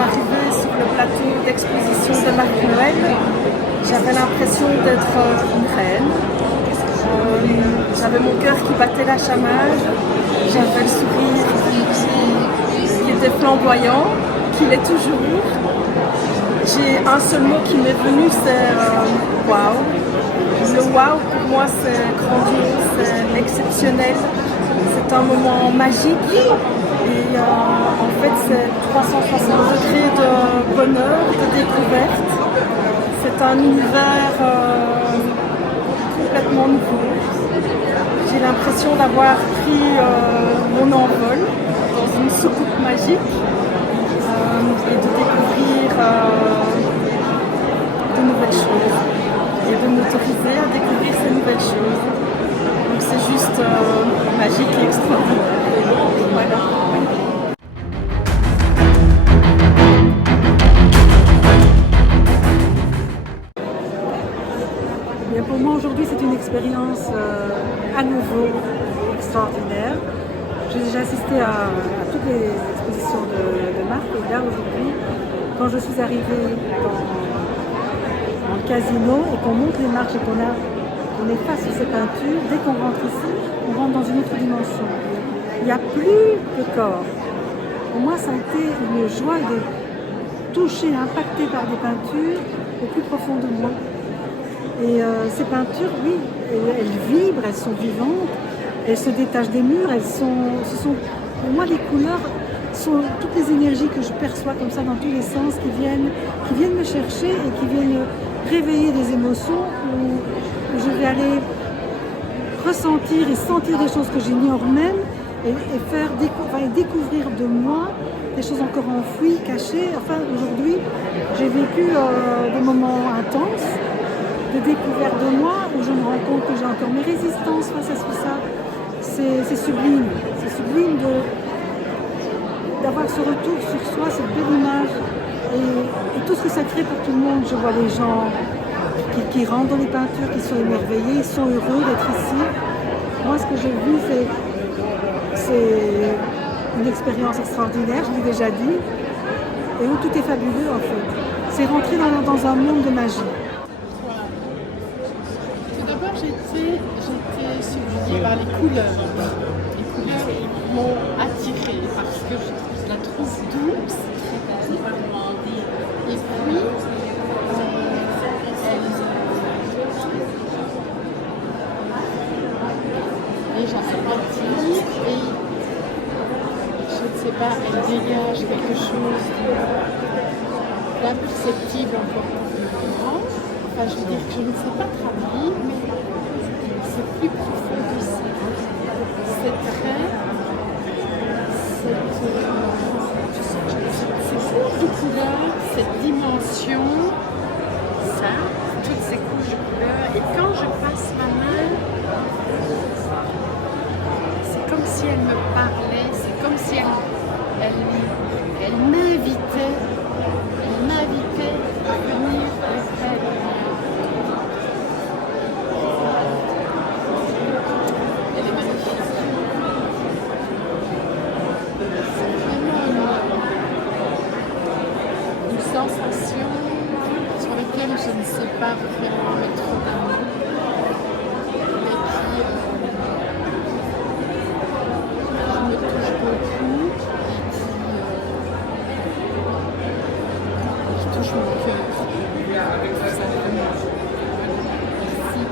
arrivée sur le plateau d'exposition de Marc Noël, j'avais l'impression d'être une reine. J'avais mon cœur qui battait la chamade, j'avais le sourire qui était flamboyant, qu'il est toujours. J'ai un seul mot qui m'est venu, c'est waouh. Le waouh pour moi c'est grandiose, c'est exceptionnel, c'est un moment magique et en fait c'est 360 degrés de bonheur, de découverte. C'est un univers complètement nouveau. J'ai l'impression d'avoir pris mon envol dans une soucoupe magique et de découvrir de nouvelles choses et de m'autoriser à découvrir ces nouvelles choses. Donc c'est juste magique et extraordinaire. Voilà. Bien, pour moi aujourd'hui c'est une expérience à nouveau extraordinaire. J'ai déjà assisté à toutes les expositions de Marc et là aujourd'hui, quand je suis arrivée dans le casino et qu'on monte les marches et qu'on est face à ces peintures, dès qu'on rentre ici, on rentre dans une autre dimension. Il n'y a plus de corps. Pour moi ça a été une joie de toucher, impacté par des peintures au plus profond de moi. Et ces peintures, oui, elles vibrent, elles sont vivantes, elles se détachent des murs, ce sont pour moi les couleurs, sont toutes les énergies que je perçois comme ça dans tous les sens qui viennent me chercher et qui viennent réveiller des émotions où je vais aller ressentir et sentir des choses que j'ignore même et faire découvrir de moi des choses encore enfouies, cachées. Enfin, aujourd'hui, j'ai vécu des moments intenses de découverte de moi, où je me rends compte que j'ai encore mes résistances face à tout ça. C'est sublime. C'est sublime d'avoir ce retour sur soi, cette belle image et tout ce que ça crée pour tout le monde. Je vois les gens qui rentrent dans les peintures, qui sont émerveillés, ils sont heureux d'être ici. Moi, ce que j'ai vu, c'est une expérience extraordinaire, je l'ai déjà dit, et où tout est fabuleux en fait. C'est rentrer dans un monde de magie. J'étais subjuguée par les couleurs. Les couleurs m'ont attirée parce que je la trouve douce, très belle. Et puis, elle est sympathique et je ne sais pas, elle dégage quelque chose d'imperceptible encore plus grand. Enfin, je veux dire que je ne sais pas travailler, mais c'est plus profond que ça. C'est très... Ces couches de couleurs, cette dimension, ça, toutes ces couches de couleurs. Et quand je passe ma main, c'est comme si elle me parlait, c'est comme si elle m'invitait à venir auprès de moi. Elle est magnifique. C'est vraiment une sensation sur laquelle je ne sais pas vraiment mettre d'amour, mais qui me touche beaucoup et qui touche mon cœur. Tout simplement. Merci.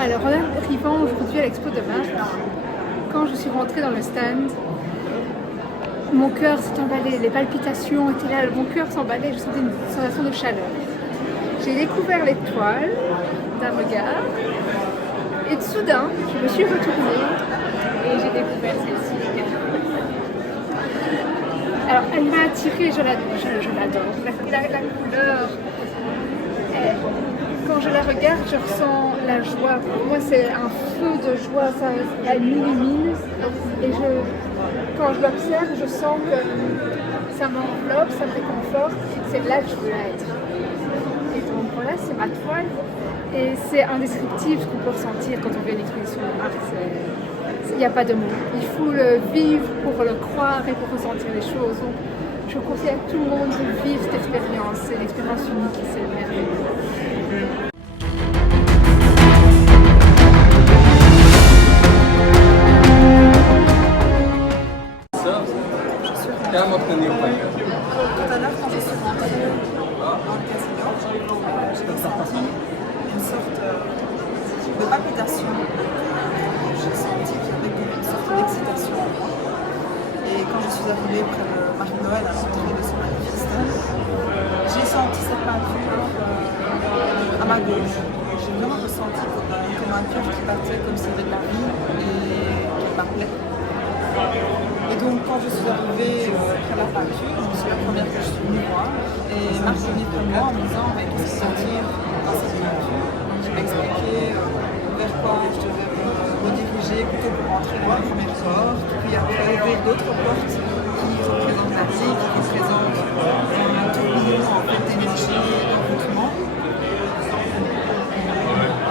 Alors en arrivant aujourd'hui à l'expo de Marc, quand je suis rentrée dans le stand, mon cœur s'est emballé, les palpitations étaient là, mon cœur s'emballait, je sentais une sensation de chaleur. J'ai découvert l'étoile d'un regard et de soudain, je me suis retournée et j'ai découvert celle-ci. Alors elle m'a attirée, je l'adore. La couleur, quand je la regarde, je ressens la joie. Pour moi, c'est un feu de joie, elle m'illumine. Et quand je l'observe, je sens que ça m'enveloppe, ça me réconforte, c'est là que je veux être. Et donc voilà, c'est ma toile. Et c'est indescriptible ce qu'on peut ressentir quand on fait une exposition de marque. Il n'y a pas de mots. Il faut le vivre pour le croire et pour ressentir les choses. Donc, je conseille à tout le monde de vivre cette expérience. C'est une expérience unique et c'est merveilleux. Tout à l'heure, quand je suis rentrée dans le casino, j'ai ressenti une sorte de palpitation. J'ai senti qu'il y avait une sorte d'excitation en moi. Et quand je suis arrivée près de Marie-Noël à l'entrée de ce manifeste, j'ai senti cette peinture à ma gauche. J'ai vraiment ressenti comme un cœur qui battait, comme s'il y avait de la vie et qui m'appelait. Et donc quand je suis arrivée près de la peinture, c'est la première que je suis venue voir, et Marc est venu près de moi en me disant mais qu'est-ce que ça tire dans cette peinture. Donc je lui ai expliqué vers quoi je devais me rediriger plutôt pour rentrer dans la première porte, puis après ouvrir d'autres portes qui représentent la vie, qui représentent un tourbillon en fait d'énergie et d'envoûtement.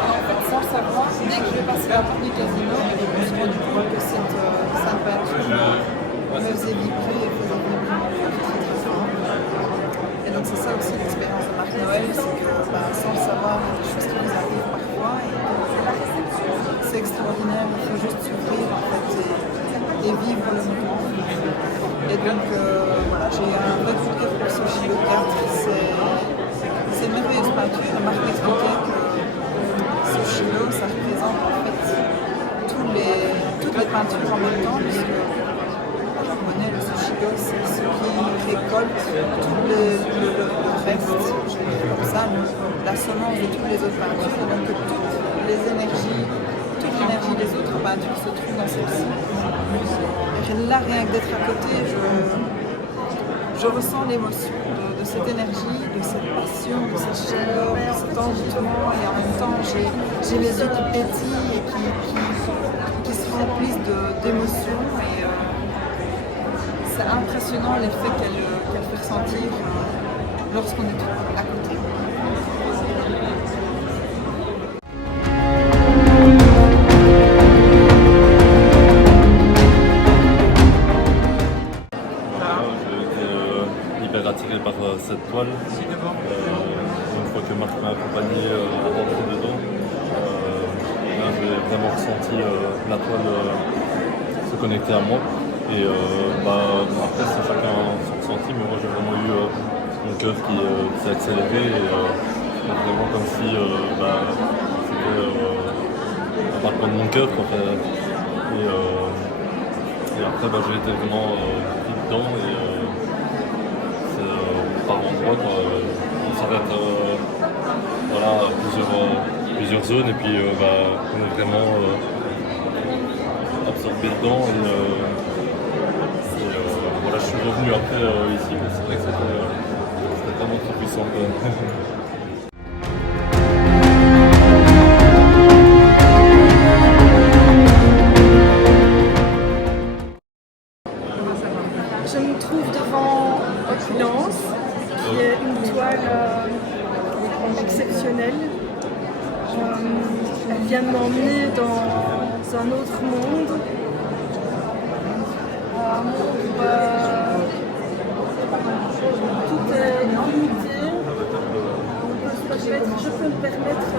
En fait, sans le savoir, dès que je vais passer la porte du casino, je me suis rendu compte que cette peinture me faisait vibrer et faisait vibrer mon cœur très très fort. Et donc c'est ça aussi l'expérience de Marie-Noël, c'est que sans le savoir, il y a des choses qui nous arrivent parfois et c'est extraordinaire, il faut juste s'ouvrir en fait et vivre le moment. Et donc voilà, j'ai un vrai coup de cœur pour ce Chilo 4, c'est une merveilleuse peinture. Marc m'expliquait que ce Chilo, ça représente en fait toutes les peintures en même temps, puisque en japonais, le sushiro, c'est ce qui récolte tout le reste, je vais dire comme ça, la semence de toutes les autres peintures, et donc toute l'énergie des autres peintures se trouve dans celle-ci. Et là, rien que d'être à côté, je ressens l'émotion de cette énergie, de cette passion, de cette chaleur, de cet envoûtement, et en même temps, j'ai les yeux qui pétillent et qui se remplissent d'émotions. Et c'est impressionnant l'effet qu'elle fait ressentir lorsqu'on est à côté. Attiré par cette toile. Une fois que Marc m'a accompagné à rentrer dedans, là j'ai vraiment ressenti la toile se connecter à moi. Et après c'est chacun son ressenti, mais moi j'ai vraiment eu mon cœur qui s'est accéléré et vraiment comme si c'était un battement de mon cœur. Et après j'ai été vraiment pris dedans. Par endroit, on s'arrête plusieurs zones et puis on est vraiment absorbé dedans je suis revenu après ici, mais c'est vrai que c'était vraiment très puissant. Je me trouve devant Opulence, qui est une toile exceptionnelle. Elle vient de m'emmener dans un autre monde, un monde où tout est limité. Je peux me permettre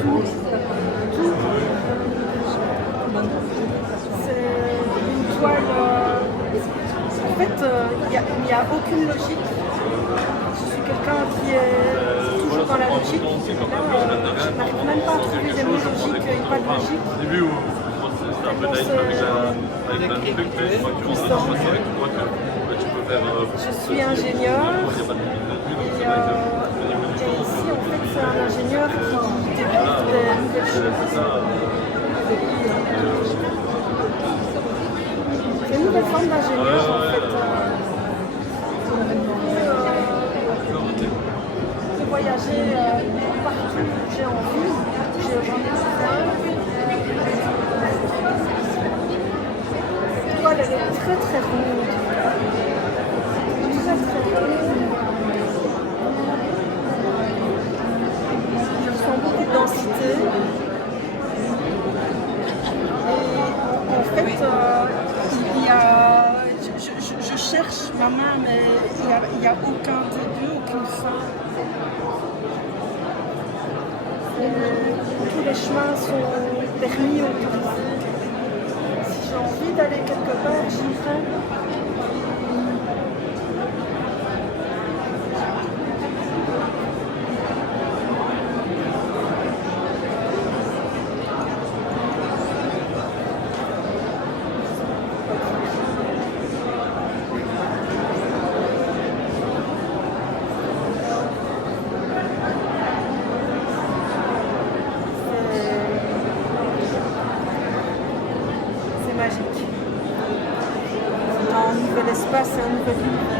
tout. C'est une toile. En fait, il n'y a aucune logique. Je suis quelqu'un qui est toujours dans la logique. Là, je n'arrive même pas à trouver des mots logiques, il n'y a pas de logique. Je suis ingénieur. Et ici, en fait, c'est un ingénieur qui développe des nouvelles choses. Une nouvelle forme d'ingénieur, en fait. De voyager partout où j'ai envie. J'en ai besoin. L'étoile, elle est très très ronde. n'y a aucun début, aucune fin. Tous les chemins sont permis autorisés. Si j'ai envie d'aller quelque part, j'y vais. C'est magique. C'est un nouvel espace et un nouvel univers.